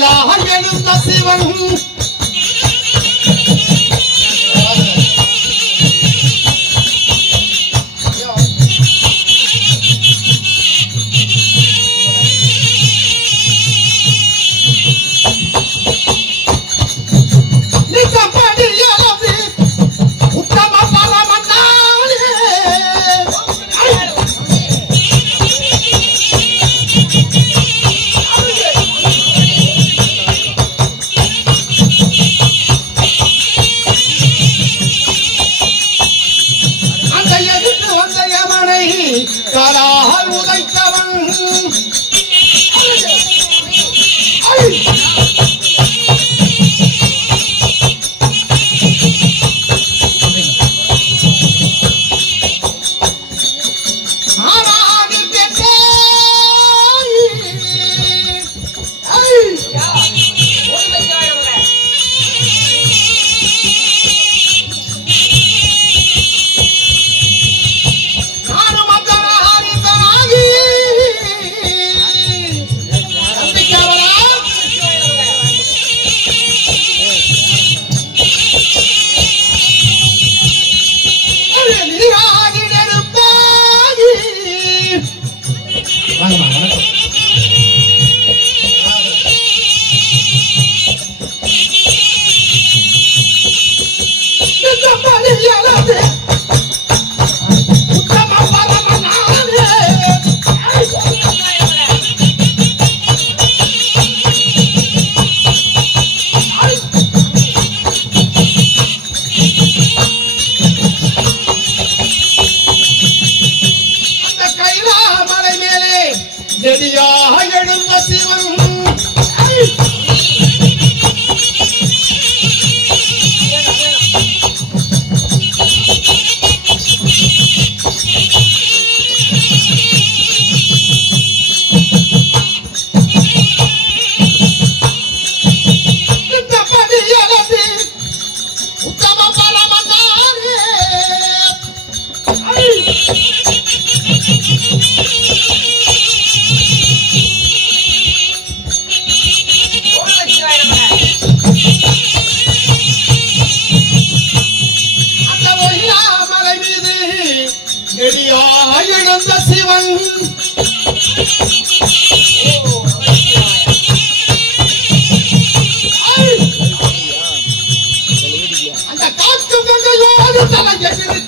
எதிராக எழுந்த சிவன் காலால் உதைத்தவன் எழுந்த சிவன் எழுந்த சிவன் அந்த காற்று கங்கையோடு தலையெடு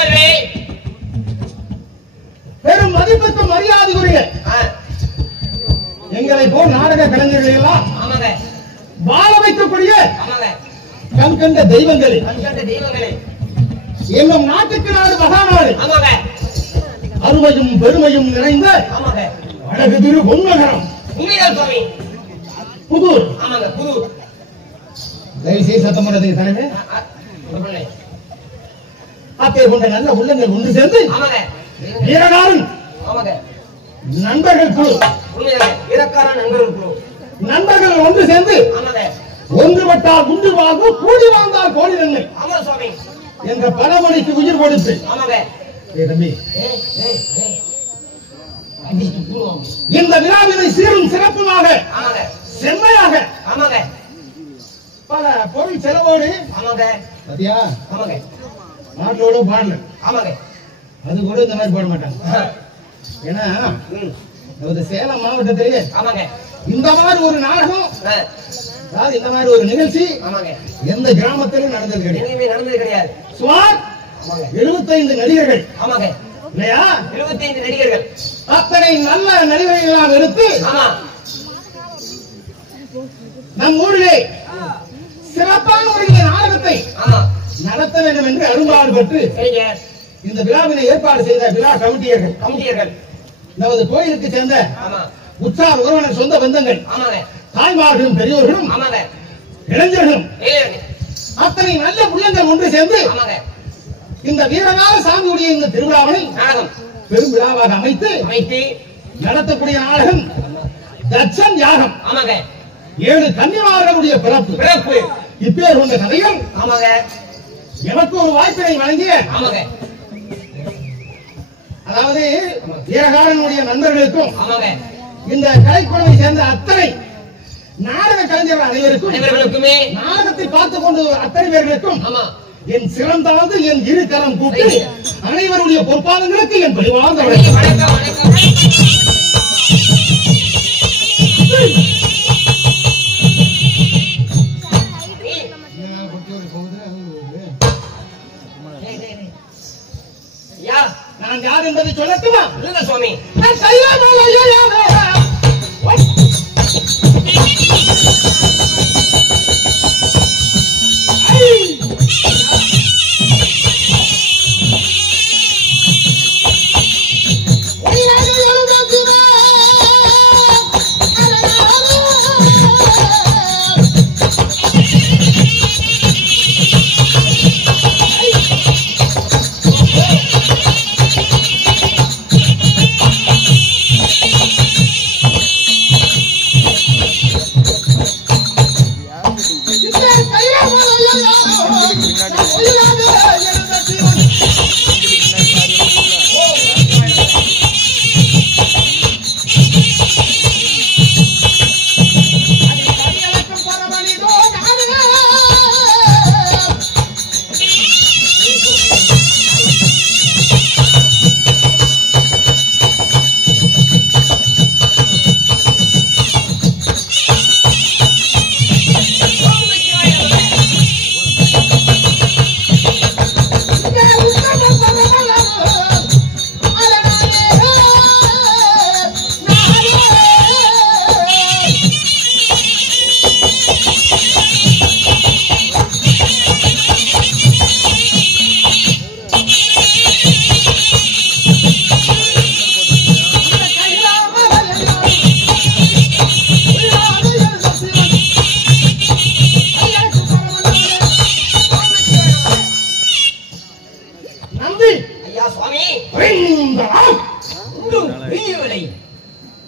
பெரியவர்களே, பெரும் மதிப்புக்கு மரியாதைக்குரிய எங்களை போல் நாடக கலைஞர்கள் எல்லாம் ஆமாங்க வாழ வைக்கக்கூடிய ஆமாங்க கண்கண்ட தெய்வங்களே, கண்கண்ட தெய்வங்களே, என்னும் நாட்டுக்கு நாடு மகாநாடு ஆமாங்க அருமையும் பெருமையும் நிறைந்த ஆமாங்க அழகு திரு பொன்னகரம் உண்மைதான் சுவாமி. புதூர். ஆமாங்க புதூர். தயவு செய்து சத்தம் போடுறதுக்கு தலைமை ஆத்தேர் கொண்ட நல்ல உள்ளங்கள் ஒன்று சேர்ந்து ஆமாங்க வீரகாரன் ஆமாங்க நண்பர்கள் குழு, உண்மைதான் இறக்கார நண்பர்கள் குழு, நண்பர்கள் ஒன்று சேர்ந்து ஆமாங்க ஒன்றுபட்டால் குண்டு வாழ்வு, கூடி வாழ்ந்தால் கோடி நன்மை ஆமா சுவாமி என்ற பழமொழிக்கு உயிர் கொடுத்து ஆமாங்க தம்பி அடிச்சு கூடுவோம். இந்த விழாவினை சீரும் சிறப்புமாக ஆமாங்க செம்மையாக ஆமாங்க பல பொருள் செலவோடு ஆமாங்க பாத்தியா ஆமாங்க நாட்டோட பாடல ஆமாங்க அது கூட இந்த மாதிரி பாட மாட்டாங்க. ஏன்னா நமது சேலம் மாவட்டத்திலேயே ஆமாங்க இந்த மாதிரி ஒரு நாடகம், அதாவது இந்த மாதிரி ஒரு நிகழ்ச்சி ஆமாங்க எந்த கிராமத்திலும் நடந்தது கிடையாது. எங்கேயுமே நடந்தது கிடையாது. சுமார் 75 நடிகர்கள் ஆமாங்க இல்லையா? 25 நடிகர்கள் அத்தனை நல்ல நடிகர்கள் எல்லாம் எடுத்து ஆமா நம் ஊரிலே சிறப்பான ஒரு நாடகத்தை ஆமா நடத்த வேண்டும் என்று அரும்பாடுபட்டு சரிங்க இந்த விழாவினை ஏற்பாடு செய்த விழா கமிட்டியர்கள், கமிட்டியர்கள் நமது கோயிலுக்கு சேர்ந்த ஆமா உற்சார் உறவினர் சொந்த பந்தங்கள், ஆமாங்க தாய்மார்களும் பெரியோர்களும் ஆமாங்க இளைஞர்களும் இளைஞர்கள் அத்தனை நல்ல உள்ளங்கள் ஒன்று சேர்ந்து ஆமாங்க இந்த வீரகால சாமியுடைய இந்த திருவிழாவினை நாடகம் பெரும் விழாவாக அமைத்து அமைத்து நடத்தக்கூடிய நாடகம் தட்சன் யாகம். ஆமாங்க 7 கன்னிமார்களுடைய பிறப்பு பிறப்பு இப்பேர் கொண்ட கதைகள் ஆமாங்க எனக்கு ஒரு வாய்ப்பினை வழங்கிய ஆமாங்க அதாவது வீரகாரனுடைய நண்பர்களுக்கும் ஆமாங்க இந்த கலைக்குழுவை சேர்ந்த அத்தனை நாடக கலைஞர்கள் அனைவருக்கும் அனைவர்களுக்குமே நாடகத்தை பார்த்துக் கொண்டு அத்தனை பேர்களுக்கும் ஆமா என் சிறந்தாழ்ந்து என் இரு கரம் கூட்டி அனைவருடைய பொற்பாதங்களுக்கு என் பரிவார்ந்த வணக்கம் வணக்கம் யா நான் யார் என்பதை சொல்லட்டுமா? இல்ல சுவாமி நான் சைவமாலையாவே.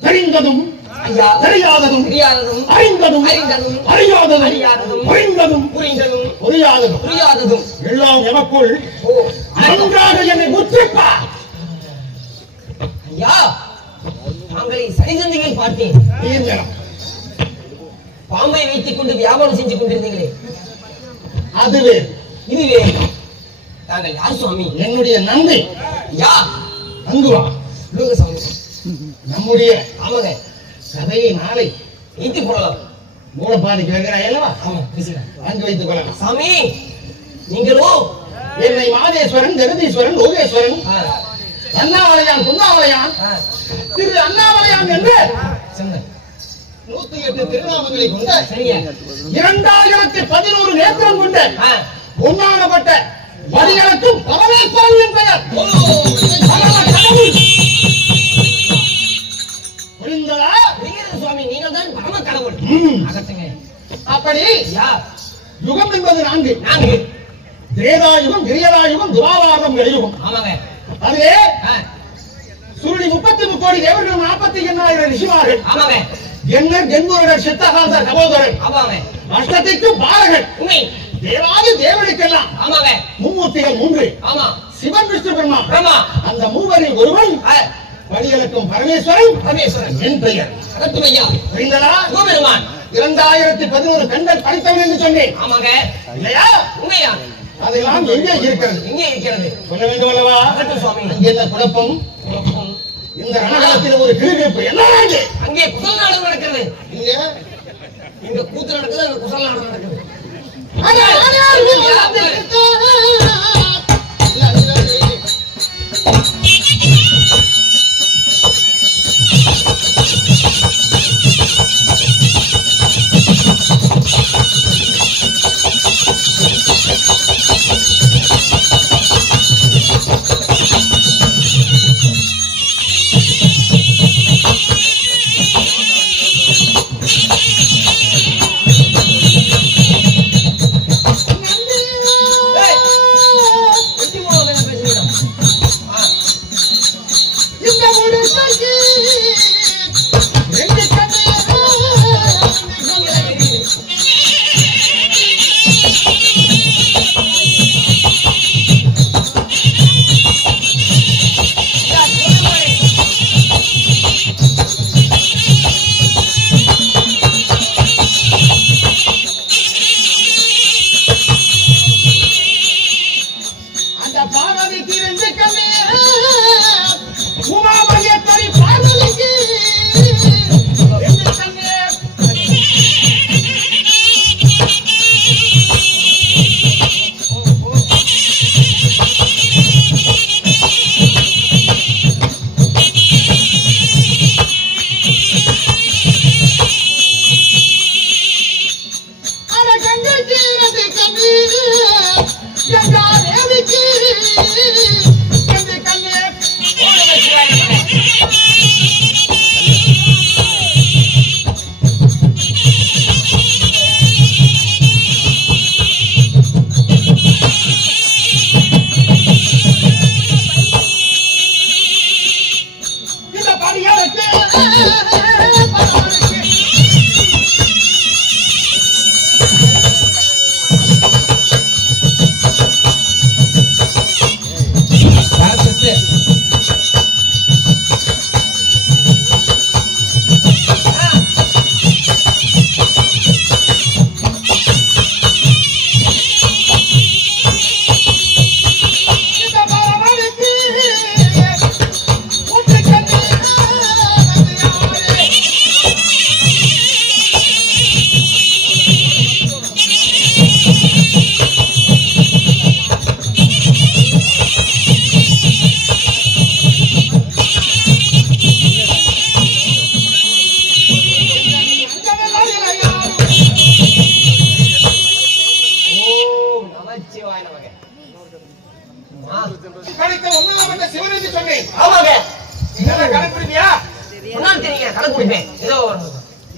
தெரிந்ததும் தெரியாததும் அறிந்ததும் அறியாததும் புரிந்ததும் புரியாததும் எல்லாம் எமக்குள் நன்றாக என்னை முற்றிப்பார். ஐயா, தாங்களை சரிசந்தையில் பார்த்தேன். பாம்பை வைத்துக் கொண்டு வியாபாரம் செஞ்சு கொண்டிருந்தீங்களே, அதுவே இதுவே. தாங்கள் யார் சுவாமி? என்னுடைய நன்றி. யா அங்குவா சாமி. நம்முடைய ஆமாங்க, கதையை நாளை ஈட்டி போடலாம். மூலப்பாதைக்கு வைக்கிறாய் அல்லவா? ஆமா, பேசுகிறேன். அங்கு வைத்துக் கொள்ளலாம். சாமி, நீங்களோ என்னை மாதேஸ்வரன், ஜெகதீஸ்வரன், லோகேஸ்வரன், அண்ணாமலையான், குந்தாமலையான், திரு அண்ணாமலையான் என்று 108 திருநாமங்களை கொண்ட 2011 நேத்திரம் கொண்ட பொன்னானப்பட்ட வரிகளுக்கும் பரமேஸ்வரன் என் பெயர். புரிந்ததா? சுவாமி, நீங்கள் தான் பரம கடவுள். அப்படி யுகம் என்பது 4. 4. திரேதாயுகம், கிரியதாயுகம், துவாபாரம், கலியுகம். ஆமாங்க. அதுவே சுருளி 33 கோடி தேவர்கள், 48,000 ரிஷிமார்கள். ஆமாங்க. எண்ணர், எண்புரர், சித்தகாந்தர், கபோதரன். ஆமாங்க. அஷ்டத்திற்கு பாரகன். உண்மை. தேவாதி தேவனுக்கெல்லாம். ஆமாங்க. மும்மூர்த்திகள் 3. ஆமா. சிவன், விஷ்ணு, பிரம்மா. பிரம்மா. அந்த மூவரில் ஒருவன் வழிகளுக்கும் பரமேஸ்வரன். பரமேஸ்வரன் என் பெயர். அகத்துமையா. புரிந்ததா? பெருமான் 2011 கண்கள் படித்தவன் என்று சொன்னேன். ஆமாங்க. இல்லையா? உண்மையா? அதெல்லாம் எங்கே இருக்கிறது? எங்கே இருக்கிறது? சொல்ல வேண்டும் அல்லவா? சுவாமி, என்ன குழப்பம்? இந்த ரணகலத்தில் ஒரு கிருகிருப்பு என்ன? அங்கே குசல் நாடகம் நடக்கிறது. இங்க கூத்து நடக்குது, அங்க குசல் நாடகம் நடக்குது.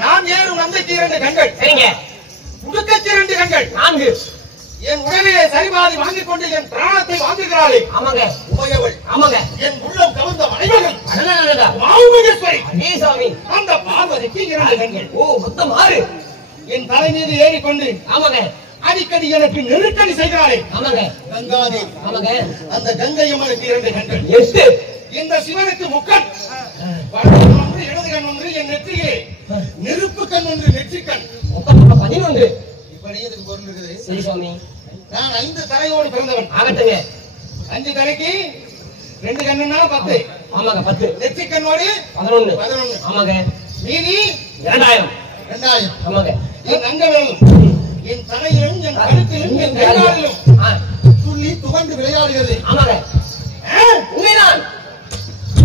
நான் ஏறும் நந்தைக்கு 2 கண்கள். சரிங்க. முடுக்கக்கு 2 கண்கள். 4. என் உடலிலே சரிபாதி வாங்கிக் கொண்டு என் பிராணத்தை வாங்குகிறாளே. ஆமாங்க. உமையவள். ஆமாங்க. என் உள்ளம் கவர்ந்த மனைவர்கள். அடடடடா. மாவுமகேஸ்வரி. அடே சாமி. அந்த பார்வதிக்கு 2 கண்கள். ஓ, மொத்தம் 6. என் தலை மீது ஏறிக்கொண்டு ஆமாங்க. அடிக்கடி எனக்கு நெருக்கடி செய்கிறாளே. ஆமாங்க. கங்காதேவி. ஆமாங்க. அந்த கங்கை அம்மனுக்கு 2 கண்கள். 8. இந்த சிவனுக்கு முக்கண். வலது கண் ஒன்று, இடது கண் ஒன்று, என் நெற்றியிலே நெருப்பு கண் ஒன்று, நெற்றிக்கண். மொத்தம் 11. இப்படி இதுக்கு பொருள் இருக்குது. சரி சுவாமி. நான் 5 தலையோடு பிறந்தவன். ஆகட்டுங்க. 5 தலைக்கு 2 கண்ணுன்னா 10. ஆமாங்க, 10. நெற்றி கண்ணோடு 11. 11. ஆமாங்க. மீதி 2000. 2000. ஆமாங்க. என் அங்கங்களும் என் தலையிலும் என் கழுத்திலும் என் கைகாலிலும் துள்ளி துள்ளி துவண்டு விளையாடுகிறது. ஆமாங்க, உண்மைதான்.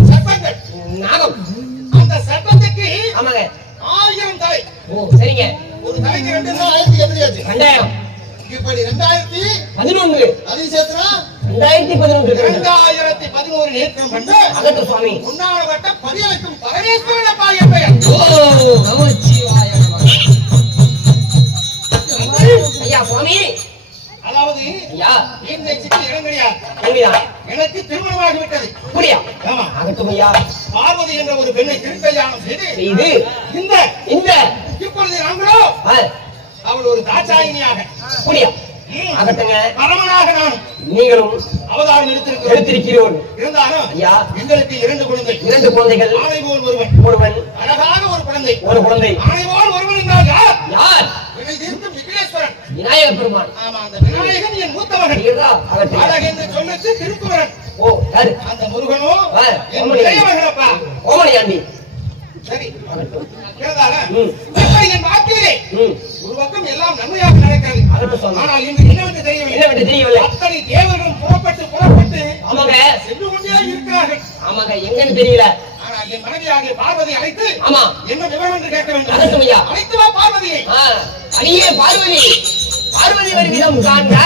சர்ப்பங்கள், நாகம். அந்த சர்ப்பத்துக்கு ஆமாங்க. 1000 தலை. ஓ சரிங்க. ஒரு தலைக்கு 2 1000 எப்படி ஆச்சு? 2000. இப்படி 2011 அதையும் சேர்த்துனா 2011 2011 நேற்றம் கண்டு அகத்த சுவாமி உண்ணாவிரட்ட பதியளிக்கும் பரமேஸ்வரன் அப்பா என் பெயர். ஓ நமச்சிவாய நமः. ஐயா சுவாமி, அதாவது ஐயா இந்த சிக்கல் இடம் கிடையாது. உண்மைதான். எனக்கு திருமணமாகி விட்டது. அப்படியா? ஆமா. அகட்டும் ஐயா. பார்வதி என்ற ஒரு பெண்ணை திருக்கல்யாணம் செய்து இந்த இந்த இப்பொழுது நாங்களோ அவள் ஒரு தாட்சாயினியாக அப்படியா? அகட்டுங்க. பரமனாக நான் நீங்களும் அவதாரம் எடுத்திருக்கிறோம். இருந்தாலும் ஐயா எங்களுக்கு 2 2 குழந்தைகள். ஆணை போல் ஒருவன் அழகான ஒரு குழந்தை. ஆணை போல் ஒருவன் என்றால் யார்? வினை தீர்க்கும் விக்னேஸ்வரன், விநாயகர் பெருமான். ஆமா, அந்த விநாயகன் என் மூத்த மகன். அழகென்று சொன்னது திருக்குமரன். ஓ யாரு? அந்த முருகனோ என் இளைய மகனப்பா ஓமணியாண்டி. சரி இருந்தாலும் என் வாழ்க்கையிலே ஒரு பக்கம் எல்லாம் நன்மையாக நடக்கிறது. ஆனால் இன்று என்னவென்று தெரியவில்லை. அத்தனை தேவர்களும் புறப்பட்டு ஆமாங்க சென்று கொண்டே இருக்கிறார்கள். ஆமாங்க, எங்கன்னு தெரியல. ஆனால் என் மனைவியாகிய பார்வதி அழைத்து ஆமா என்ன விவரம் என்று கேட்க வேண்டும். அழைத்து வா பார்வதியை. அடியே பார்வதி, பார்வதி வருவிடம் காண்க.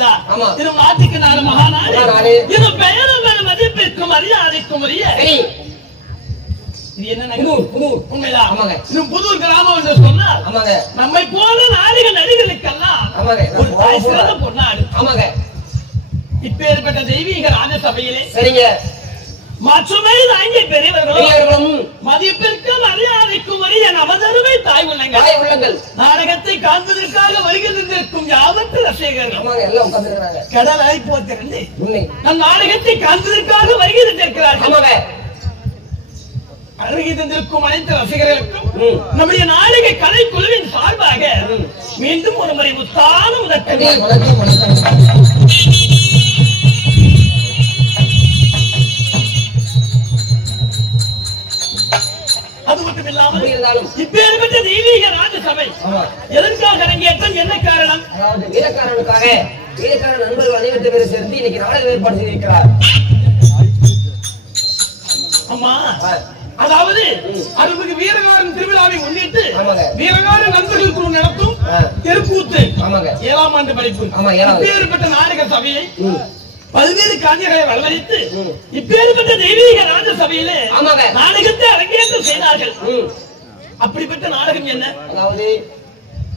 உண்மைதான். ஆமா. இது நாட்டுக்கு நாடு மகாநாடு. மகாநாடு. இது பெயரும் மதிப்பிற்கும் மரியாதைக்கும் உரிய. சரி. இது என்ன புதூர். உண்மைதான். ஆமாங்க. இது புதூர் கிராமம் என்று சொன்னால் ஆமாங்க. நம்மை போல நாடுகள் நடிகளுக்கெல்லாம் ஆமாங்க. ஒரு தாய் சிறந்த பொன்னாடு. ஆமாங்க. இப்பேற்பட்ட தெய்வீக ராஜசபையிலே சரிங்க. மற்றுமே தாங்கி பெரியவர்களும் மதிப்பிற்கும் மரியாதைக்கும் வரிய நமதருமை தாய் உள்ளங்கள் நாடகத்தை காண்பதற்காக வருகிறதற்கும் யாவற்று ரசிகர்கள் கடல் ஆய் போத்திருந்து நம் நாடகத்தை காண்பதற்காக வருகிறதற்கிறார்கள். அருகி தந்திருக்கும் அனைத்து ரசிகர்களுக்கும் நம்முடைய நாடக கலைக்குழுவின் சார்பாக மீண்டும் ஒரு முறை முத்தான முதற்கல்வி. அது மட்டும் இல்லாமல் இப்பேற்பட்ட தெய்வீக ராஜசபை எதற்காக அரங்கேற்றம், என்ன காரணம்? வீரக்காரனுக்காக வீரக்கார நண்பர்கள் அனைவரும் பேர் சேர்ந்து இன்னைக்கு நாடகம் ஏற்பாடு செய்திருக்கிறார். அம்மா, அதாவது அருள்மிகு வீரகாரன் திருவிழாவை முன்னிட்டு வீரகார நண்பர்கள் குழு நடத்தும் தெருக்கூத்து 7ஆம் ஆண்டு படிப்பு இப்பேற்பட்ட நாடக சபையை பல்வேறு காஞ்சிகளை வளர்த்து இப்பேற்பட்ட தெய்வீக ராஜசபையிலே நாடகத்தை அரங்கேற்றம் செய்தார்கள். அப்படிப்பட்ட நாடகம் என்ன? அதாவது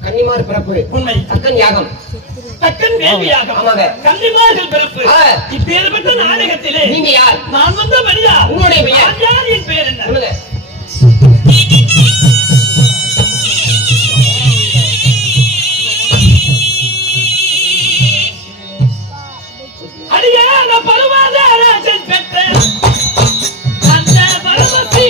கன்னிமார் பிறப்பு. உண்மை. தக்கன் யாகம். தக்கன் வேள்வி யாகம். கன்னிமார்கள் பிறப்பு. இப்பேற்பட்ட நாடகத்திலே நீங்க யார்? நான் வந்த மரியா. உங்களுடைய பெயர்? யார்? என் பெயர் என்ன? அடியான பருவாத ராஜன் பெற்ற அந்த பரமசி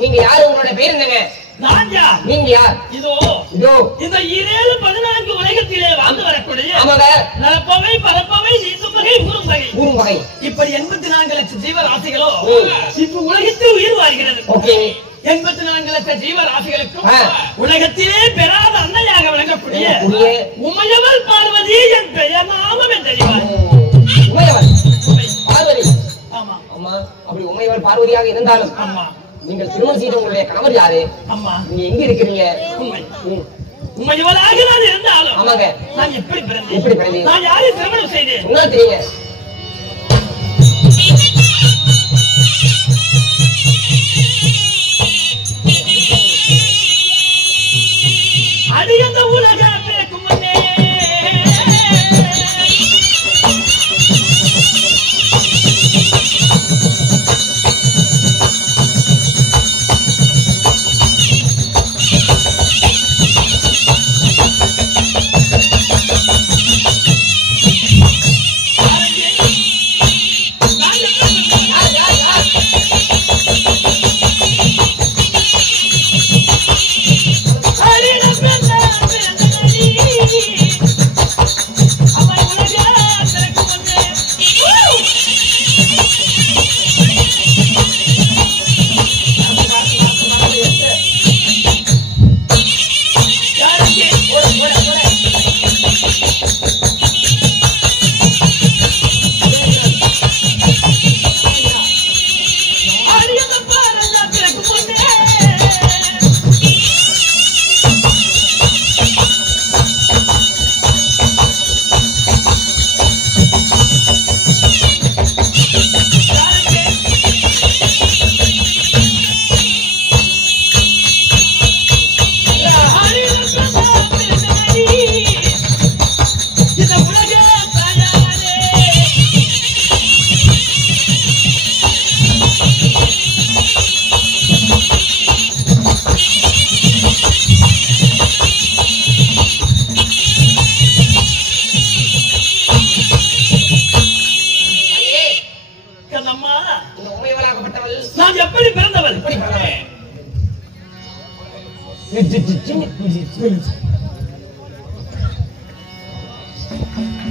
நீங்க யாரு? உங்களோட பேர் என்னங்க? நான் யார்? நீங்க யார்? இதோ இந்த 14 உலகத்திலே வாழ்ந்து வரக்கூடிய நலப்பவை பரப்பவை நீசும்பகை ஊரும்பகை இப்படி 84 லட்சம் ஜீவராசிகளோ இப்ப உலகத்தில் உயிர் வாழ்கிறது. 84 லட்சம் ஜீவராசிகளுக்கும் உலகத்திலே பெறாத அன்னையாக விளங்கக்கூடிய உமையவள் பார்வதி என் பெயர் நாமம் என்று அறிவார். பார்வதி. ஆமா ஆமா. அப்படி உமையவள் பார்வதியாக இருந்தாலும் ஆமா நீங்கள் திருமணம் செய்த உங்களுடைய கணவர் யாரு? அம்மா நீங்க எங்க இருக்கிறீங்க? உமையவளாக நான் இருந்தாலும் ஆமாங்க நான் எப்படி பிறந்தேன்? நான் யாரை திருமணம் செய்தேன்? என்ன தெரியுங்க? அடியந்த உலக பிறக்கும் முன்னே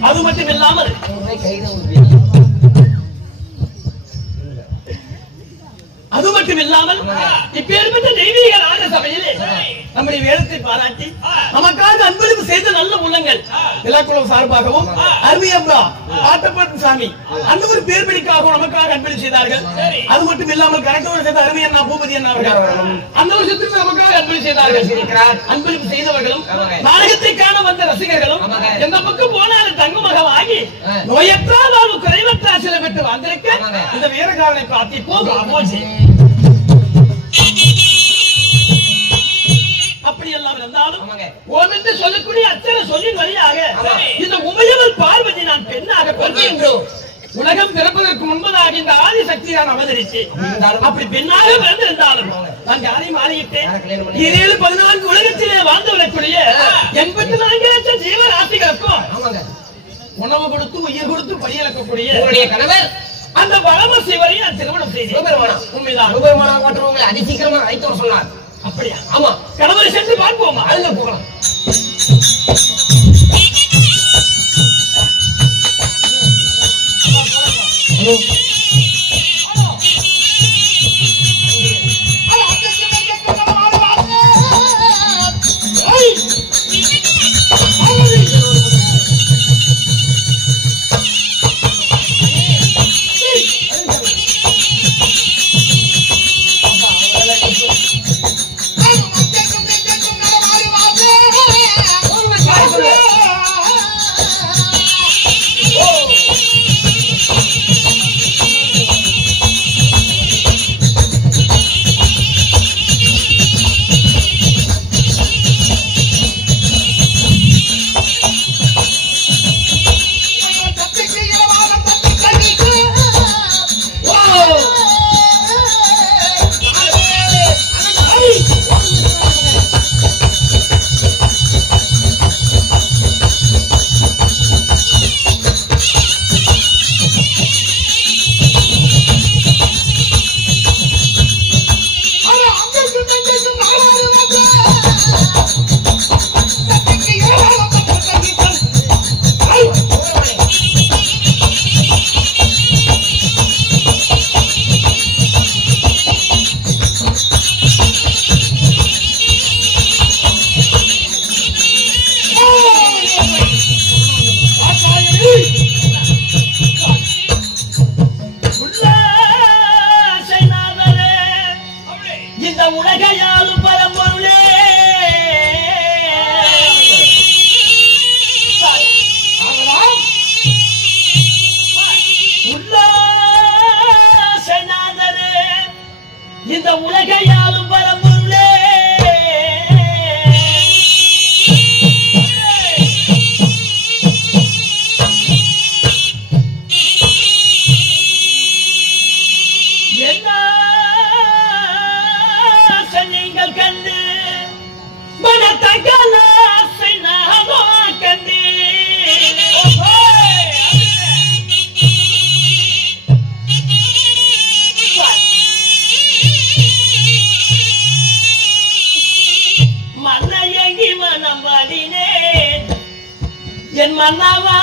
அது மட்டும் இல்லாமல் இப்பேற்பட்ட தெய்வீக ராஜ சபையிலே நம்முடைய வேதத்தை பாராட்டி நமக்காக அன்பளிப்பு செய்த நல்ல உள்ளங்கள் இலக்குளம் சார்பாகவும் அருமையம்மா ஆட்டப்பாட்டு சாமி அந்த ஒரு பேர்படிக்காகவும் நமக்காக அன்பளிப்பு செய்தார்கள். அது மட்டும் இல்லாமல் கரெக்டோடு சேர்ந்த அருமையண்ணா பூபதி அண்ணா அவர்கள் அந்த வருஷத்துக்கு நமக்காக அன்பளிப்பு செய்தார்கள். அன்பளிப்பு செய்தவர்களும் நாடகத்தை காண வந்த ரசிகர்களும் எந்த பக்கம் போனாலும் தங்குமகம் ஆகி நோயற்றா வாழ்வு குறைவற்றா சில பெற்று வந்திருக்க இந்த வீரகாரனை பிரார்த்திப்போம். அப்படி எல்லாம் இருந்தாலும் ஓம் என்று சொல்லக்கூடிய அச்சர சொல்லின் வழியாக இந்த உமையவள் பார்வதி நான் பெண்ணாக பிறந்தேன். உலகம் பிறப்பதற்கு முன்பதாக இந்த ஆதி சக்தி நான் அவதரிச்சு அப்படி பெண்ணாக பிறந்திருந்தாலும் நான் யாரையும் மாறிவிட்டேன். 14 உலகத்திலே வாழ்ந்து வரக்கூடிய 84 லட்சம் ஜீவராசிகளுக்கும் உணவு கொடுத்து உயிர் கொடுத்து பணியளக்கக்கூடிய கணவர் அந்த பரம சிவரை நான் திருமணம் செய்தேன். உண்மைதான். அதிசீக்கிரமா அழைத்தவர் சொன்னார். அப்படியா? ஆமா. கணவரை சென்று பார்ப்போமா? அதுல போகலாம். இந்த உலகையாலும் பரம்பொருளே என்ன நீங்கள் கண்டு மனத்தகல நாமோ கண்டு மன்னையங்கி மனம் வாடினேன் என் மன்னவா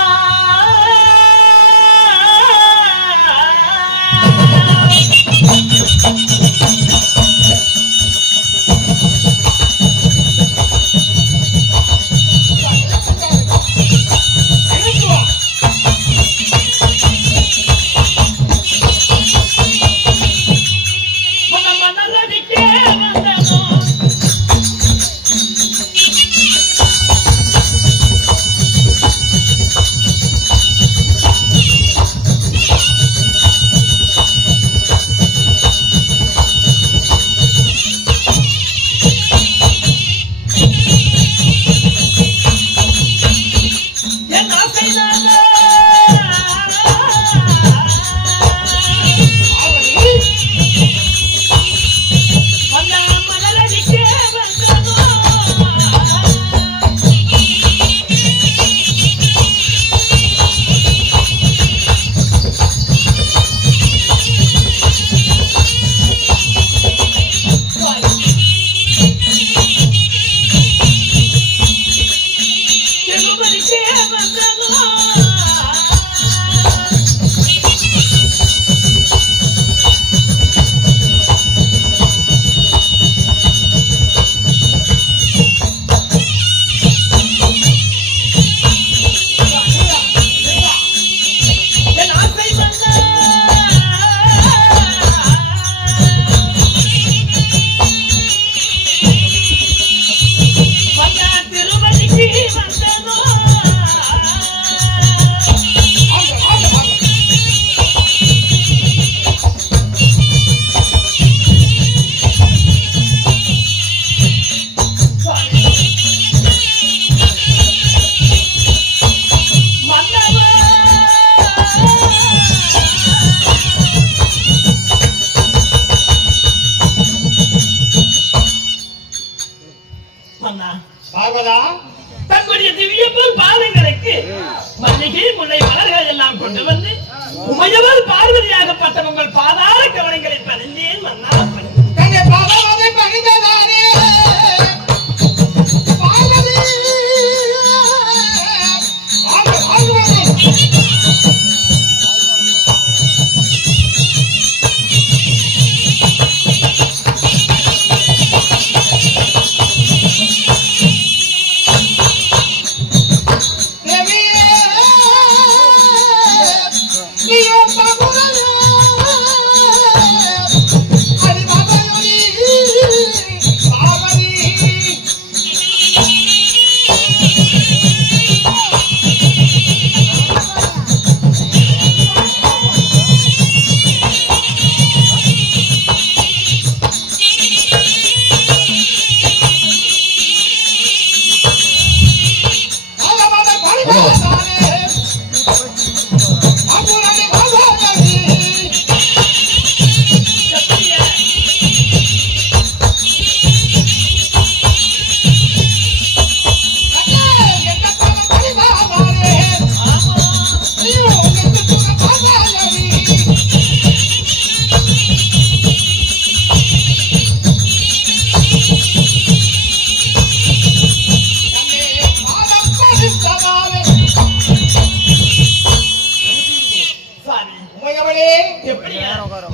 மெல்லியப்பன் பாதங்களுக்கு மல்லிகை முல்லை மலர்கள் எல்லாம் கொண்டு வந்து உமையவர் பார்வதியாகப்பட்ட உங்கள் பாதார கவனங்களை பதிந்தேன் மன்னா.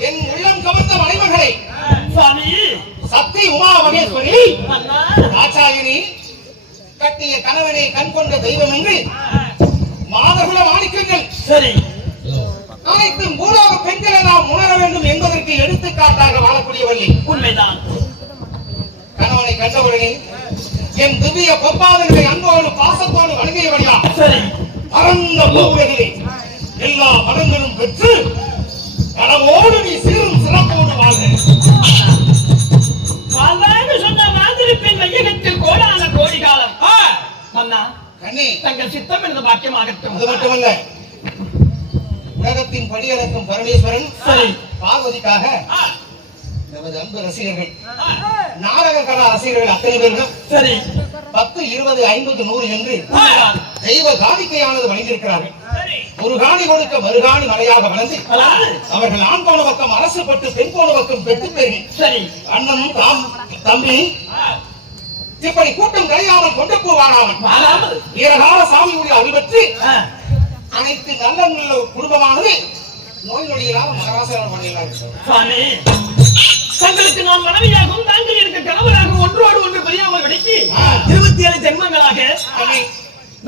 என் உள்ளம் கவர்ந்த மனைமகளே சுவாமி சக்தி உமா மகேஸ்வரி ஆச்சாரியனி கட்டிய கணவனை கண் கொண்ட தெய்வம் என்று மாதகுல மாணிக்கங்கள் சரி அனைத்தும் பூலோக பெண்களை நாம் உணர வேண்டும் என்பதற்கு எடுத்துக்காட்டாக வாழக்கூடியவள்ளி. உண்மைதான். கணவனை கண்டவுடனே என் திவ்ய பொற்பாதங்களை அன்போடு பாசத்தோடு வணங்கியவழியா சரி பரந்த பூவுலகிலே எல்லா படங்களும் பெற்று கடவோடு நீ சீரும் சிறப்போடு வாழ்க. சொன்ன மாதிரி பெண் வையகத்தில் கோடான கோடி காலம் அண்ணா கண்ணே தங்கள் சித்தம் என்று பாக்கியமாகட்டும். அது மட்டுமல்ல, உலகத்தின் படியடக்கும் பரமேஸ்வரன் சரி பார்வதிக்காக நமது அன்பு ரசிகர்கள் நாடக கலா ரசிகர்கள் அத்தனை பேர்களும் சரி 10, 20, 50, 100 என்று தெய்வ காணிக்கையானது வழங்கியிருக்கிறார்கள். ஒரு காணி கொடுக்க மறுகாணி மலையாக வளர்ந்து அவர்கள் ஆண் போன பக்கம் அரசு பட்டு பெண் போன பக்கம் பெற்று பெருகி சரி அண்ணனும் தம்பி இப்படி கூட்டம் கரையாமல் கொண்டு போவாராமல் வீரகால சாமியுடைய அறிவற்று அனைத்து நல்ல நல்ல குடும்பமானது நோய் நொடிகளாக மகராசனம் பண்ணினார்கள். தங்களுக்கு நான் மனைவியாகவும் தாங்கள் எனக்கு கணவராகவும் ஒன்றோடு ஒன்று பிரியாமல் விடைக்கு 27 ஜென்மங்களாக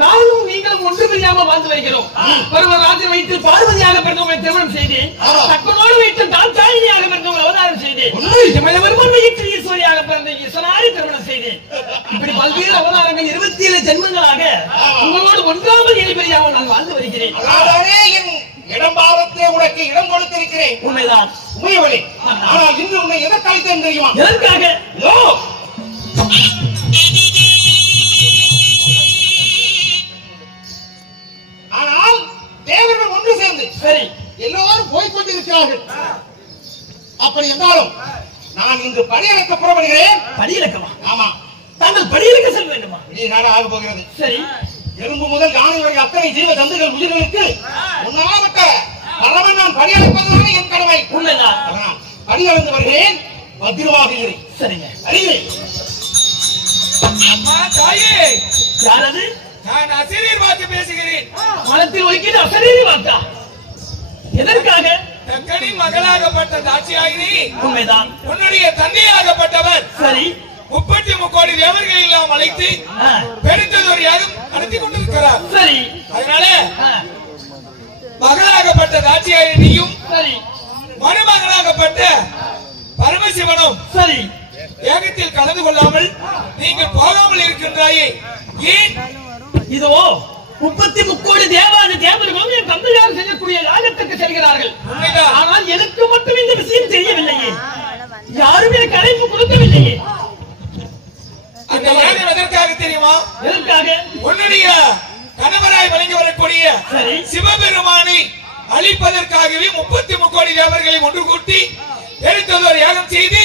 நானும் நீங்களும் ஒன்று பிரியாமல் வாழ்ந்து வருகிறோம். பருவராஜன் வைத்து பார்வதியாக பிறந்தவங்களை திருமணம் செய்தேன். தக்கனோடு வைத்து தாழ்த்தாயினியாக பிறந்தவங்களை அவதாரம் செய்தேன். இமயவர்மன் வைத்து ஈஸ்வரியாக பிறந்த ஈஸ்வராரி திருமணம் செய்தேன். இப்படி பல்வேறு அவதாரங்கள் 27 ஜென்மங்களாக உங்களோடு ஒன்றாமல் இனி பிரியாமல் நான் வாழ்ந்து வருகிறேன். இடம்பாவத்தை உனக்கு இடம் கொடுத்திருக்கிறேன். உண்மைதான் உண்மையவளே. ஆனால் இன்று உன்னை எதற்கு அழைத்தேன் தெரியுமா? எதற்காக? ஆனால் தேவர்கள் ஒன்று சேர்ந்து சரி எல்லோரும் போய்கொண்டிருக்கிறார்கள். அப்படி என்றாலும் நான் இன்று படியிறக்க புறப்படுகிறேன். படியிறக்கமா? ஆமா. தாங்கள் படியிறக்க செல்ல வேண்டுமா? நாடு ஆக போகிறது. சரி எறும்பு முதல் யானை வரை அத்தனை ஜீவ ஜந்துகள் உயிர்களுக்கு உண்ணாமட்ட பரவன் நான் படியளப்பதுதானே என் கடமை. உண்மைதான். படியளந்து வருகிறேன். பத்திரமாக இரு. சரிங்க. அறிவே அம்மா தாயே, யாரது? நான் அசரீர் வாக்கு பேசுகிறேன். மனத்தில் ஒதுக்கிட்டு அசரீரி வாக்கா? எதற்காக? தக்கனின் மகளாகப்பட்ட தாட்சியாகினி உண்மைதான். உன்னுடைய தந்தையாகப்பட்டவர் சரி 33 கோடி தேவர்கள் எல்லாம் அழைத்து பெருந்ததொரு யாகம் நடத்தி கொண்டிருக்கிறார். சரி அதனால மகளாகப்பட்ட தாட்சியாகினியும் சரி மருமகளாகப்பட்ட பரமசிவனும் சரி யாகத்தில் கலந்து கொள்ளாமல் நீங்கள் போகாமல் இருக்கின்றாயே ஏன்? இதோ 33 கோடி தேவாதி தேவர்களும் என் தந்தையார் செய்யக்கூடிய யாகத்துக்கு செல்கிறார்கள். ஆனால் எனக்கு மட்டும் இந்த விஷயம் தெரியவில்லையே. யாரும் எனக்கு அழைப்பு கொடுக்கவில்லையே. அந்த யாகம் எதற்காக தெரியுமா? எதற்காக? உன்னுடைய கணவராய் வழங்கி வரக்கூடிய சிவபெருமானை அழிப்பதற்காகவே 33 கோடி தேவர்களை ஒன்று கூட்டி எடுத்ததொரு யாகம் செய்து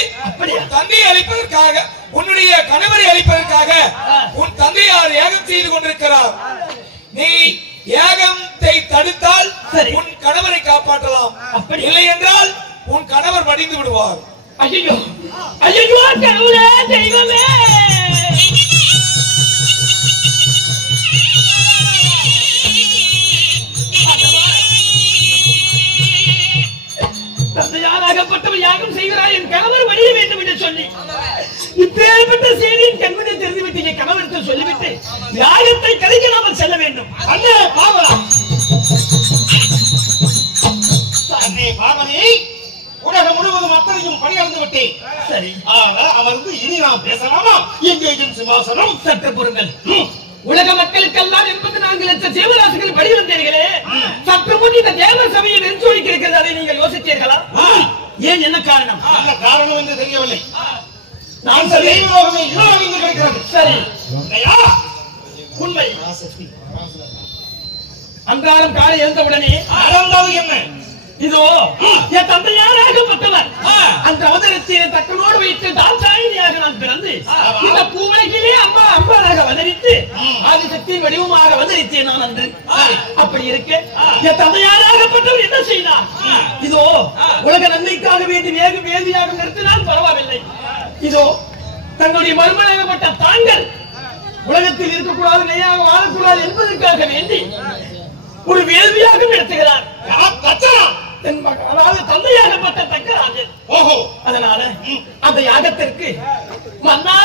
தந்தையை அழிப்பதற்காக உன்னுடைய கணவரை அளிப்பதற்காக உன் தந்தையார் யாகம் செய்து கொண்டிருக்கிறார். நீ யாகத்தை தடுத்தால் உன் கணவரை காப்பாற்றலாம், இல்லை என்றால் உன் கணவர் மடிந்து விடுவார். ஐயோ ஐயோ கடவுளே தெய்வமே, தந்தையாராகப்பட்டவர் யாகம் செய்கிறார், என் கணவர் வடிய வேண்டும் என்று சொல்லி இப்பேற்பட்ட செய்தியின் கண்மணி தெரிந்துவிட்டு என் கணவருக்கு சொல்லிவிட்டு யாகத்தை கலைக்க நாமல் செல்ல வேண்டும். அண்ணே பார்வதி, அண்ணே பார்வதி, உலகம் முழுவதும் அத்தனையும் பணியார்ந்து விட்டேன். சரி, அமர்ந்து இனி நாம் பேசலாமா? எங்கேயும் சிம்மாசனம். சற்று பொருங்கள். உலக மக்களுக்கெல்லாம் 84 லட்சம் தேவராசிகள் படி வந்தீர்களே, சற்று முன் இந்த தேவ சபையை வெறிச்சோடிக்க இருக்கிறது, அதை நீங்கள் யோசித்தீர்களா? ஏன், என்ன காரணம்? என்ன காரணம் என்று தெரியவில்லை. நான் தெய்வலோகமே இளவரங்கு கிடைக்கிறது. சரி, உண்மை. அன்றாடம் காலை எழுந்தவுடனே அறந்தாது என்ன? இதோ என் தந்தையாராகப்பட்டவர் அந்த அவதரித்தியை தக்கனோடு வைத்து தாழ்த்தாயினியாக நான் பிறந்து இந்த பூவுலகிலே அம்மா அம்பாராக அவதரித்து ஆதிசக்தியின் வடிவமாக அவதரித்தேன் நான் அன்று. அப்படி இருக்க என் தந்தையாராகப்பட்டவர் என்ன செய்தார்? இதோ உலக நன்மைக்காக வேண்டி வேகம் வேதியாக நிறுத்தினால் பரவாயில்லை, இதோ தங்களுடைய மறுமணாகப்பட்ட தாங்கள் உலகத்தில் இருக்கக்கூடாது, நிலையாக வாழக்கூடாது என்பதற்காக வேண்டி ஒரு வேள்வியாக நடத்துகிறார். அதாவது தந்தையாகப்பட்ட தக்கராஜன். ஓஹோ, அதனால அந்த யாகத்திற்கு மன்னா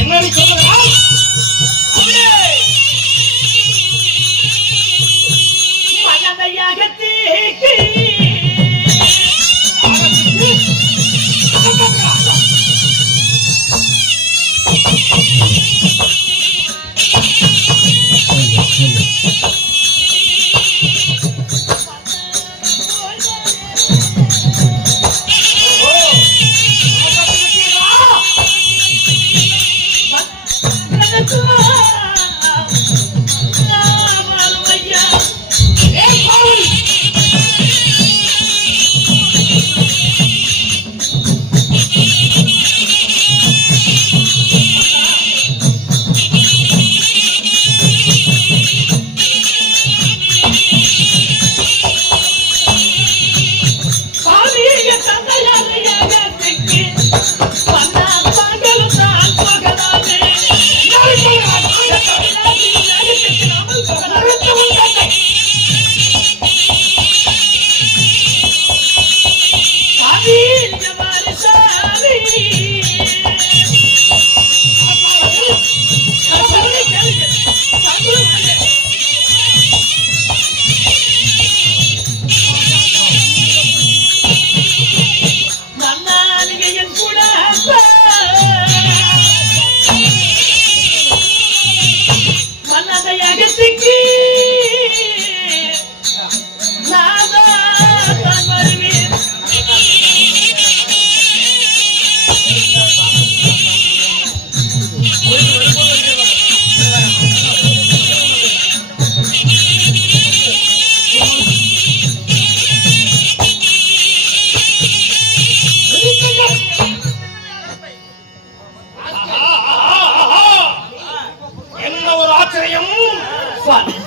என்னடி சொல்லுகிறாய்? மன்னந்த யாகத்திற்கு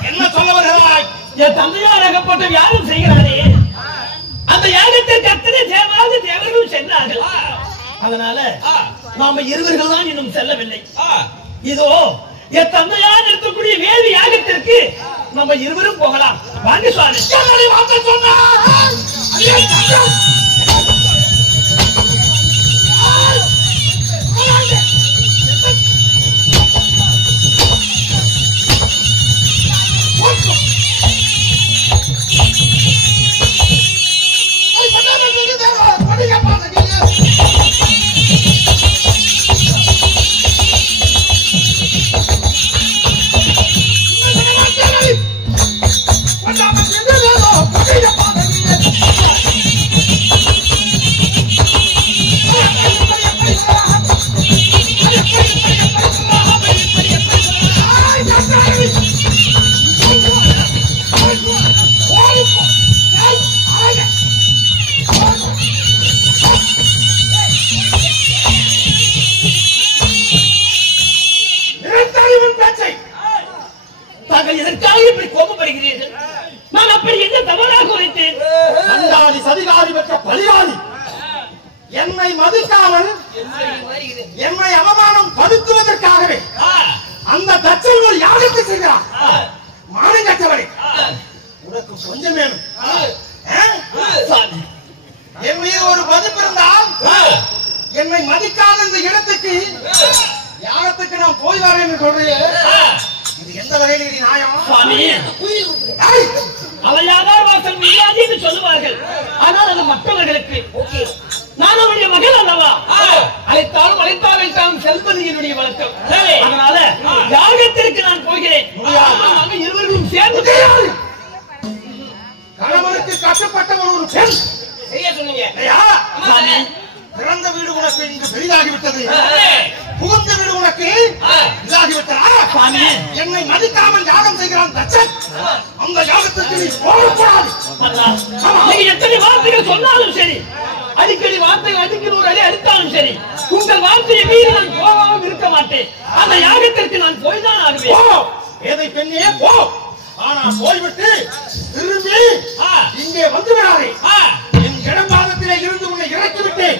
என்ன சொல்ல வருகிறாய்? என் தந்தையாராகப்பட்ட யாரும் செய்கிறாரே, அந்த யாகத்திற்கு அத்தனை தேவாதி தேவர்கள் சென்றார்கள். அதனால நாம இருவர்கள் தான் இன்னும் செல்லவில்லை. இதோ என் தந்தையார் இருக்கக்கூடிய வேறு யாகத்திற்கு நம்ம இருவரும் போகலாம். வாங்க சுவாமி. சுவாமி எதற்காக இப்படி கோபப்படுகிறீர்கள்? நான் அப்படி என்ன தவறாக உரைத்தேன்? சண்டாளி சதிகாரி பெற்ற பலியாளி என்னை மதிக்காமல் என்னை அவமானம் படுத்துவதற்காகவே அந்த தச்சன் ஒரு யாகத்தை செய்கிறார். மானங்கட்டவரை உனக்கு கொஞ்சம் வேணும். என் மீது ஒரு மதிப்பு இருந்தால் என்னை மதிக்காத இந்த இடத்துக்கு யாகத்துக்கு நான் போய் வரேன் என்று சொல்றேன். இது எந்த வகையில் இது நியாயம்? சுவாமி, அவையாதார் வாசல் மிகாது என்று சொல்லுவார்கள். ஆனால் அது மற்றவர்களுக்கு. நான் அவருடைய மகள் அல்லவா? அழைத்தாலும் செல்வது என்னுடைய வழக்கம். அதனால யாகத்திற்கு நான் போகிறேன். இருவர்களும் சேர்ந்து கணவனுக்கு கட்டுப்பட்டவன் ஒரு பெண். சரியா சொன்னீங்க. பிறந்த வீடு உனக்கு இங்கு பெரிதாகிவிட்டது, புகுந்த வீடு உனக்கு இதாகிவிட்டதா? என்னை மதிக்காமல் யாகம் செய்கிறான் தச்சன். அந்த யாகத்துக்கு நீ போகக்கூடாது. நீங்க எத்தனை வார்த்தைகள் சொன்னாலும் சரி, அடிக்கடி வார்த்தைகள் அடிக்கிற ஒரு அடி அடித்தாலும் சரி, உங்கள் வார்த்தையை மீறி நான் போகாமல் இருக்க மாட்டேன். அந்த யாகத்திற்கு நான் போய்தான் ஆடுவேன். ஏதை பெண்ணே போ. ஆனா போய்விட்டு திரும்பி இங்கே வந்து விடாதே. என் இடப்பாதத்திலே இருந்து உன்னை இறக்கிவிட்டேன்.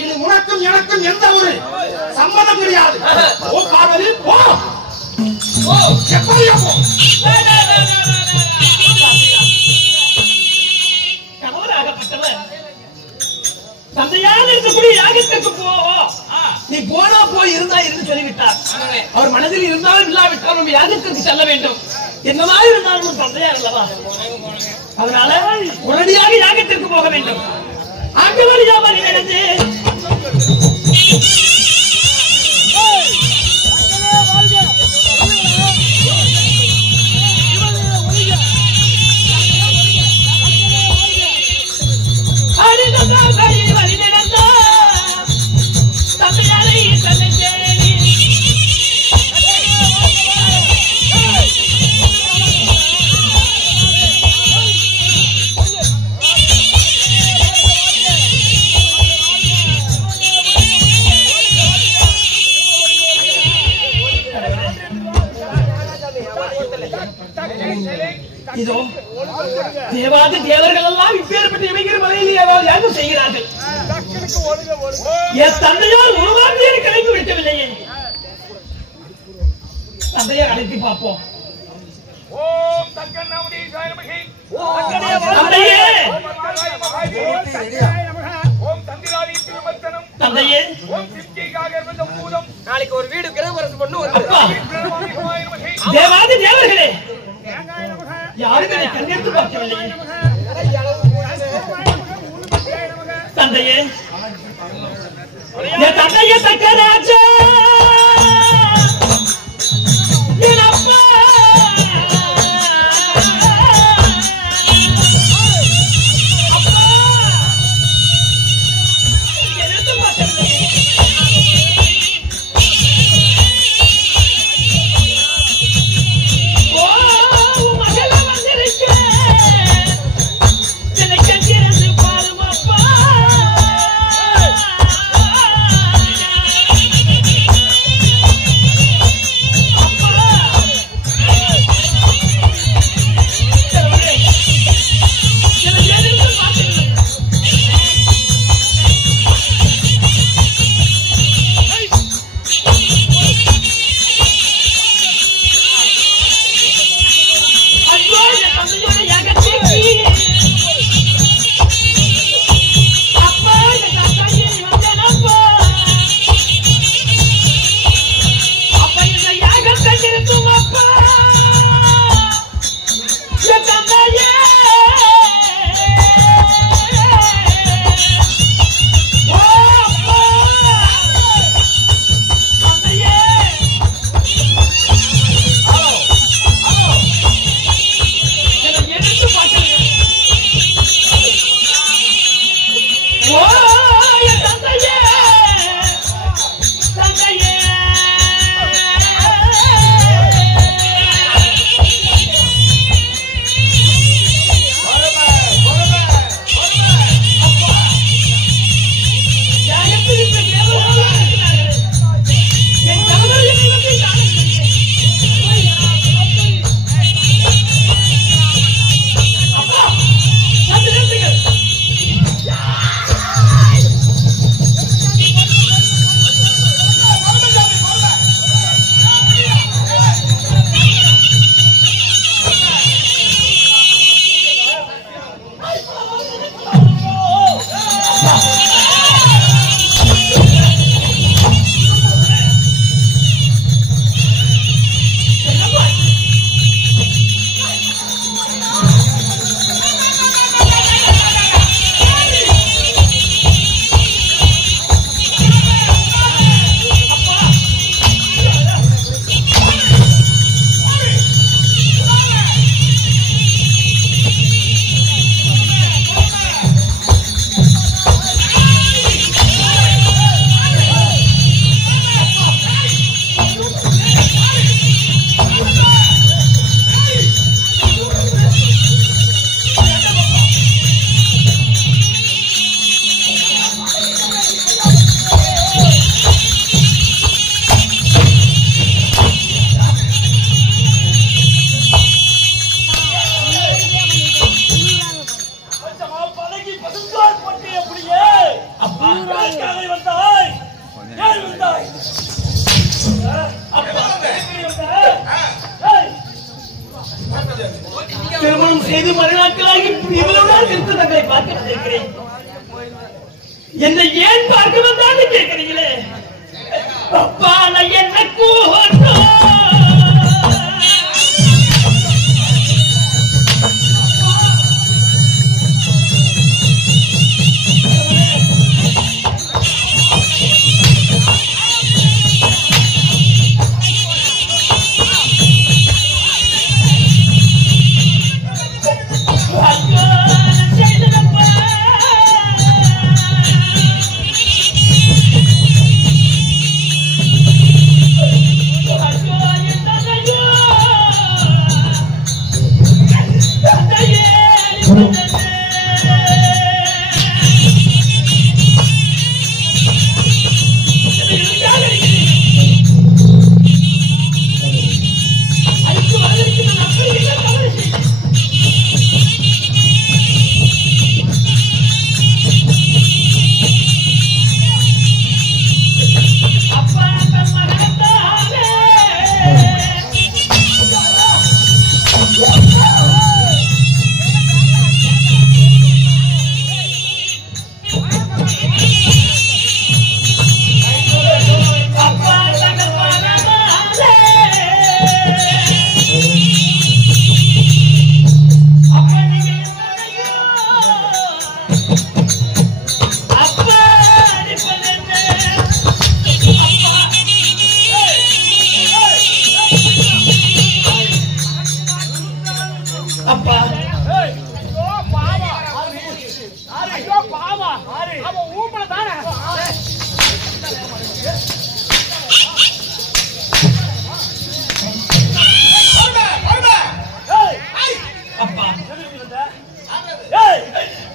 இது உனக்கும் எனக்கும் எந்த ஒரு சம்மதம் கிடையாது. போ பார்வதி, போ. எப்படியா போ? கணவராகப்பட்டவர் தந்தையாக இருக்கக்கூடிய யாகத்திற்கு போ. நீ போனா போய் இருந்தா இருந்து சொல்லிவிட்டார். அவர் மனதில் இருந்தாலும் இல்லாவிட்டாலும் நம்ம யாகத்திற்கு செல்ல வேண்டும். என்னமா இருந்தாலும் தந்தையார் அல்லவா? அதனால உடனடியாக யாகத்திற்கு போக வேண்டும். அங்கு வழியாமல் நடந்து வழி நடந்த தந்தையாரை தந்தை தேடி இதோ தேவாதி தேவர்கள் எல்லாம் இப்பேற்பட்ட இவைகிற மலையில் ஏதாவது யாகம் செய்கிறார்கள். என் தந்தையால் ஒரு வார்த்தையை கிடைத்து விடவில்லையே. தந்தையை அழைத்து பார்ப்போம். தந்தையே, நாளைக்கு ஒரு வீடு கிரகவரசு பண்ணு. தேவாதி தேவர்களே, யாருமே கண்ணெடுத்து பார்க்கவில்லை. தந்தையே, என் தந்தையை தக்கராஜா, என் அப்பா செய்து மறுநாட்களாகி இவ்வளவு நாள் இருந்து தங்களை பார்க்க வந்திருக்கிறேன். என்னை ஏன் பார்க்க வந்தான்னு கேட்கிறீங்களே? அப்பா நான் என்ன கூட்டோம்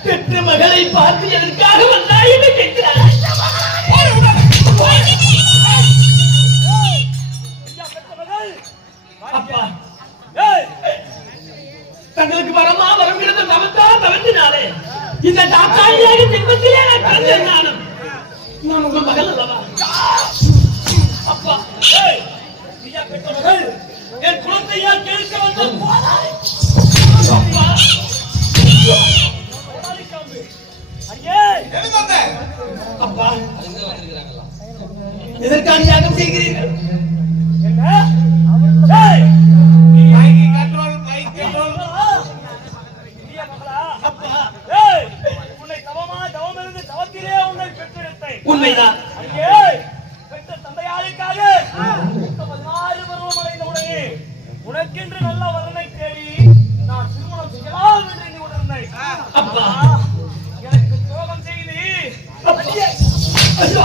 பெற்ற மகளை பார்த்து எதற்காக வந்தாய் என்று கேட்கிறார். அப்பா தங்களுக்கு வரமா வரமிருந்த தவத்தா தவற்றினாலே இந்த தாத்தாயாக தின்பத்திலே நான் பிறந்தேன். நான் உங்க மகள் அல்லவா? அப்பா பெற்ற மகள் என் குழந்தையா கேட்க வந்த அப்பா அப்பா எதற்காக யாகம் செய்கிறீர்கள்? உண்மைதான். தந்தையாருக்காக 16 பருவம் அடைந்த உடனே உனக்கென்று நல்ல வரனை தேடி நான் திருமணம் செய்யலாம் என்று எண்ணி உணர்ந்தேன். அப்பா எனக்கு துரோகம் செய்து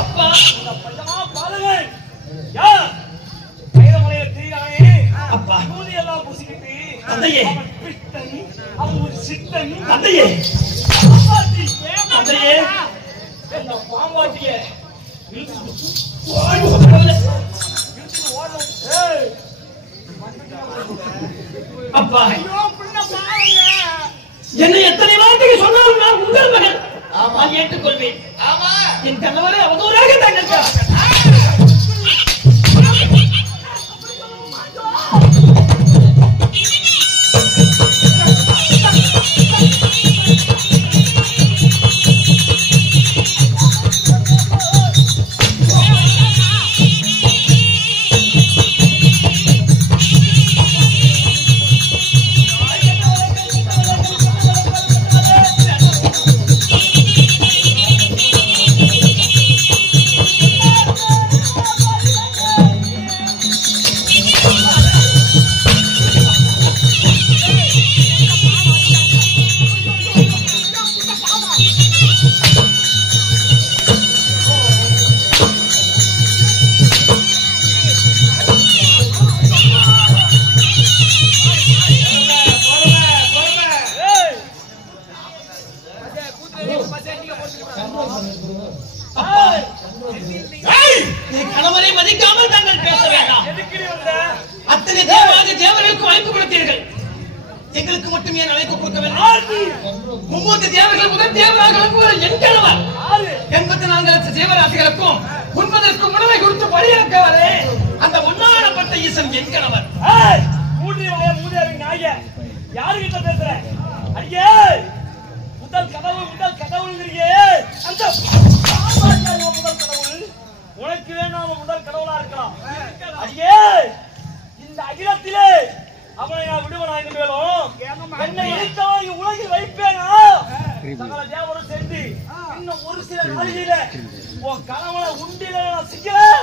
அப்பா பஞ்சமா பாருங்கள் யார் கைதமலையில் தீரானே அப்பா நூதி எல்லாம் பூசிக்கிட்டு தந்தையே அவன் பித்தன் அவன் ஒரு சித்தன் தந்தையே பாம்பாட்டி தந்தையே என்ன பாம்பாட்டிய அப்பா என்னை எத்தனை வார்த்தைக்கு சொன்னாலும் நான் உங்கள் மகன் நான் ஏற்றுக்கொள்வேன். என் கணவரை அவதூறாக தங்கள் கணவரை மதிக்காமல் தாங்கள் பேச வேண்டாம். அத்தனை தேவர்களுக்கு வாய்ப்பு கொடுத்தீர்கள், எங்களுக்கு மட்டும் ஏன் அழைப்பு கொடுக்கவில்லை? 30 தேவர்கள் முதல் தேவராக என் கணவர் 84 லட்சம் தேவராசிகளுக்கும் உண்பதற்கும் உணவை கொடுத்து வழியிறக்கவரே அந்த ஒன்னானப்பட்ட ஈசன் என் கணவர். யாருகிட்ட பேசுற? விடுவனா இனிமேலும் என்னை இழுத்தவன் உலகில் வைப்பேனா சகல தேவரும் சேர்ந்து இன்னும் ஒரு சில நாளில உன் கணவனை உண்டில நான் சிக்கிறேன்.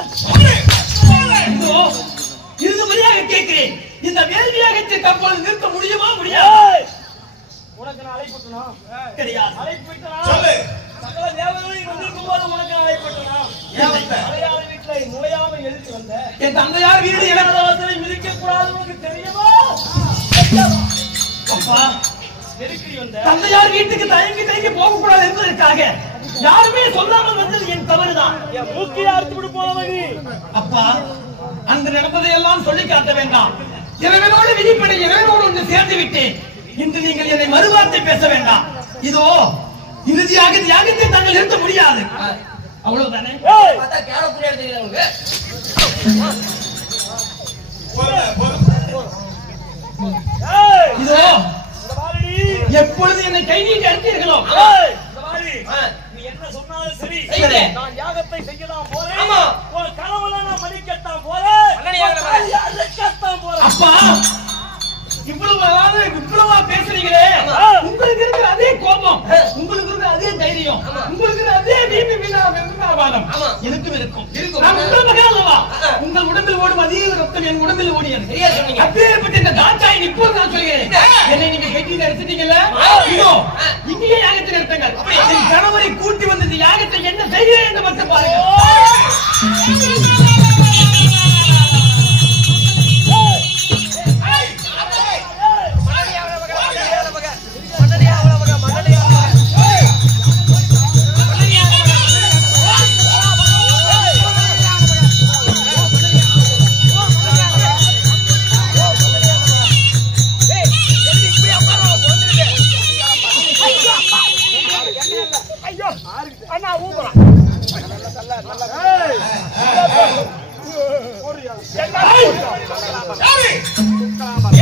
இறுதியாக கேட்கிறேன், இந்த வேள்வியாகத்தை தப்போது நிறுத்த முடியுமா? முடியாது. உனக்கு நான் அழைப்பட்டனா? கிடையாது. அழைப்பட்டனா? சகல தேவர்களையும் வந்திருக்கும் போது உனக்கு நான் அழைப்பட்டனா? மலையாள வீட்டுல நுழையாம எழுதி வந்த என் தந்தையார் வீடு இளவரசரை மிதிக்க கூடாது உனக்கு தெரியுமா? அப்பா, நெருக்கடி வந்த தந்தையார் வீட்டுக்கு தயங்கி போக கூடாது என்பதற்காக யாருமே சொல்லாமல் வந்தது என் தவறுதான். என் மூக்கில அறுத்து விடு போனவனி. அப்பா, அந்த நடப்பதை எல்லாம் சொல்லி காட்ட வேண்டாம். இறைவனோடு விதிப்படி இறைவனோடு ஒன்று சேர்ந்து விட்டேன். இன்று நீங்கள் என்னை மறுவார்த்தை பேச வேண்டாம். இதோ இறுதியாக தியாகத்தை தாங்கள் நிறுத்த முடியாது. அவ்வளவுதானே? இதோ எப்பொழுது என்னை கை நீட்டி அடித்தீர்களோ நீ என்ன சொன்னாலும் சரி, நான் யாகத்தை செய்யலாம் போறேன். உன் கனவுல நான் மடிக்கத்தான் போறேன். அப்பா, இவ்வளவா பேசுறீங்களே, உங்களுக்கு இருக்கிற அதே கோபம், உங்களுக்கு இருக்கிற அதே தைரியம், உங்களுக்கு இருக்கிற அதே வீணாவாதம் எனக்கும் இருக்கும். நான் உங்கள் மகன் அல்லவா? உங்கள் உடம்பில் ஓடும் அதே ரத்தம் என் உடம்பில் ஓடியது. அப்பேற்பட்ட இந்த தாத்தாயின் இப்போது நான் சொல்கிறேன், என்னை நீங்க கட்டிட்டு எடுத்துட்டீங்கல்ல, இதோ இங்கேயே யாகத்தை நடத்துங்கள். என் கணவரை கூட்டி வந்து இந்த யாகத்தை என்ன செய்கிறேன் என்று மட்டும் பாருங்க.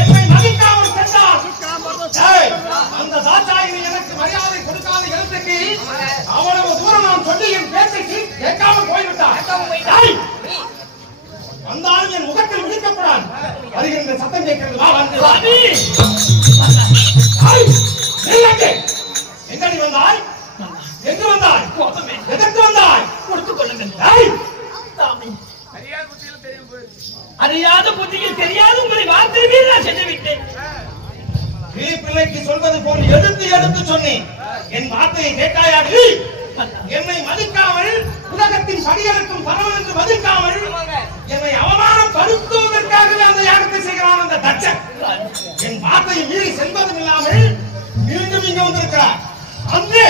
என்னை மதிக்காமல் சென்றார். அந்த தாத்தாயினி எனக்கு மரியாதை கொடுக்காத இடத்துக்கு அவ்வளவு தூரம் நான் சொல்லி என் பேச்சுக்கு கேட்காமல் போய்விட்டார். வந்தாலும் என் முகத்தில் விழிக்கப்படாது. வருகின்ற சத்தம் கேட்கிறது. வா வந்து எங்கடி வந்தாய்? எங்கு வந்தாய்? எதற்கு வந்தாய்? கொடுத்துக் கொள்ளுங்கள். அறியாத புத்தியில் தெரியாத உங்களை வார்த்தை மீது நான் சென்று விட்டேன். பிள்ளைக்கு சொல்வது போல் எடுத்து எடுத்து சொன்னேன். என் வார்த்தையை கேட்டாயாது. என்னை மதிக்காமல், உலகத்தின் படிகளுக்கும் பரவல் என்று மதிக்காமல் என்னை அவமானப்படுத்துவதற்காகவே அந்த யாகத்தை செய்கிறான் அந்த தச்சன். என் வார்த்தையை மீறி செல்வதும் இல்லாமல் மீண்டும் இங்க வந்திருக்கிறார். அன்று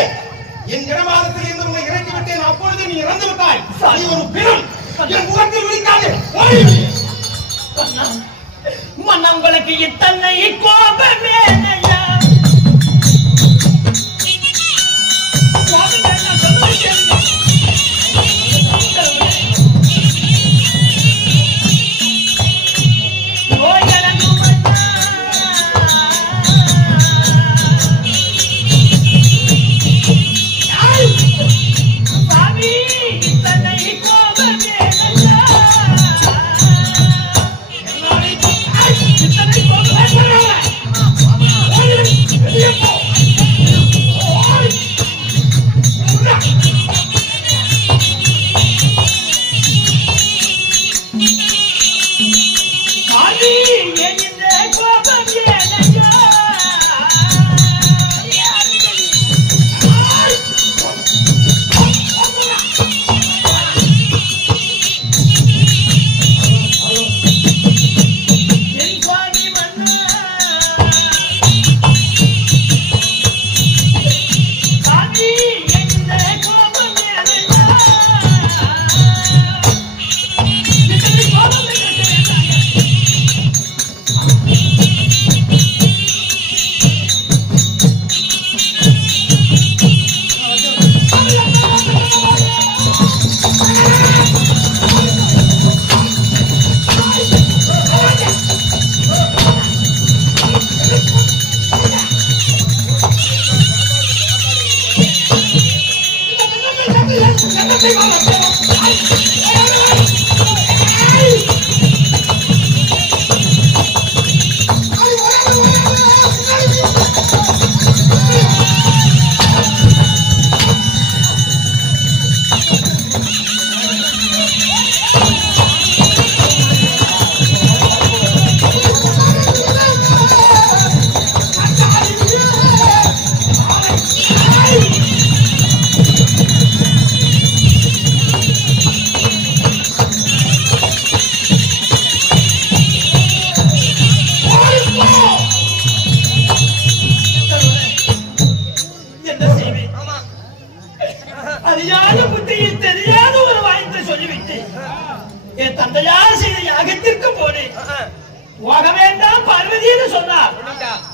என் இடமாதத்தில் இருந்து உன்னை இறக்கி விட்டேன். அப்பொழுது நீ இறந்து விட்டாய். நீ ஒரு பிறன். என் முகத்தில் விழிக்காது. மன்னங்களுக்கு இத்தனை கோபமே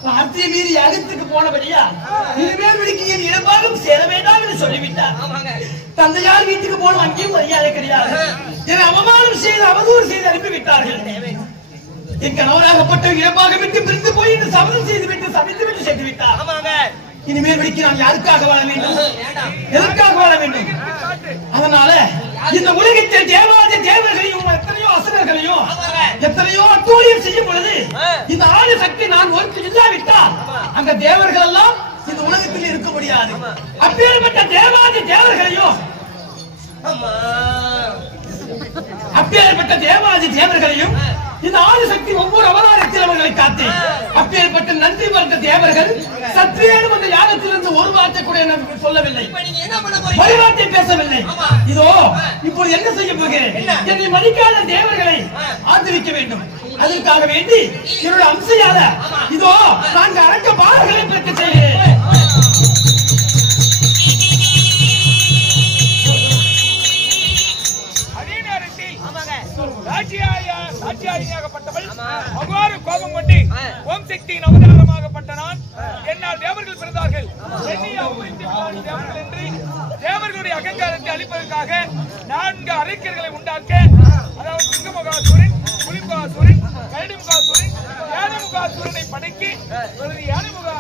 வார்த்தையை மீறி யாகத்துக்கு போனபடியா இனிமேல் விடுக்கு என் இடமாலும் சேர வேண்டாம் என்று சொல்லிவிட்டார். தந்தையார் வீட்டுக்கு போன அங்கேயும் மரியாதை கிடையாது. என்னை அவமானம் செய்து அவதூறு செய்து அனுப்பிவிட்டார்கள். என் கணவராகப்பட்ட இடமாக விட்டு பிரிந்து போய் என்று சபதம் செய்து விட்டு சமைத்து விட்டு சென்று விட்டார். இனிமேல் வரைக்கும் நான் யாருக்காக வாழ வேண்டும், எதற்காக வாழ வேண்டும்? அதனால இந்த உலகத்தில் தேவாதி தேவர்களையும் எத்தனையோ அசுரர்களையும் எத்தனையோ அட்டூழியம் செய்யும் பொழுது இந்த ஆதி சக்தி நான் ஒருத்தர் இல்லாவிட்டால் அந்த தேவர்கள் எல்லாம் இந்த உலகத்தில் இருக்க முடியாது. அப்பேற்பட்ட தேவாதி தேவர்களையும் இந்த ஆதிசக்தி ஒவ்வொரு அவதாரத்தில் அவர்களை காத்து அப்பேற்பட்ட நன்றி பார்த்த தேவர்கள் சற்றேனும் அந்த யாகத்திலிருந்து ஒரு வார்த்தை கூட எனக்கு சொல்லவில்லை, வழிபாட்டை பேசவில்லை. இதோ இப்போது என்ன செய்ய போகிறேன்? என்னை மதிக்காத தேவர்களை ஆதரிக்க வேண்டும். அதற்காக வேண்டி என்னோட அம்சையால இதோ நான்கு அரக்க பாடல்களை பெற்று செய்கிறேன். சாட்சியாகப்பட்டவள் அவ்வாறு கோபம் கொண்டு ஓம் சக்தியின் அவதாரமாகப்பட்ட நான் என்னால் தேவர்கள் பிறந்தார்கள் தேவர்கள் என்று தேவர்களுடைய அகங்காரத்தை அளிப்பதற்காக 4 அரக்கர்களை உண்டாக்க, அதாவது சிங்கமுகாசுரன், புலிமுகாசுரன், கரடிமுகாசுரன், யானைமுகாசுரனை படைக்கு யானைமுகா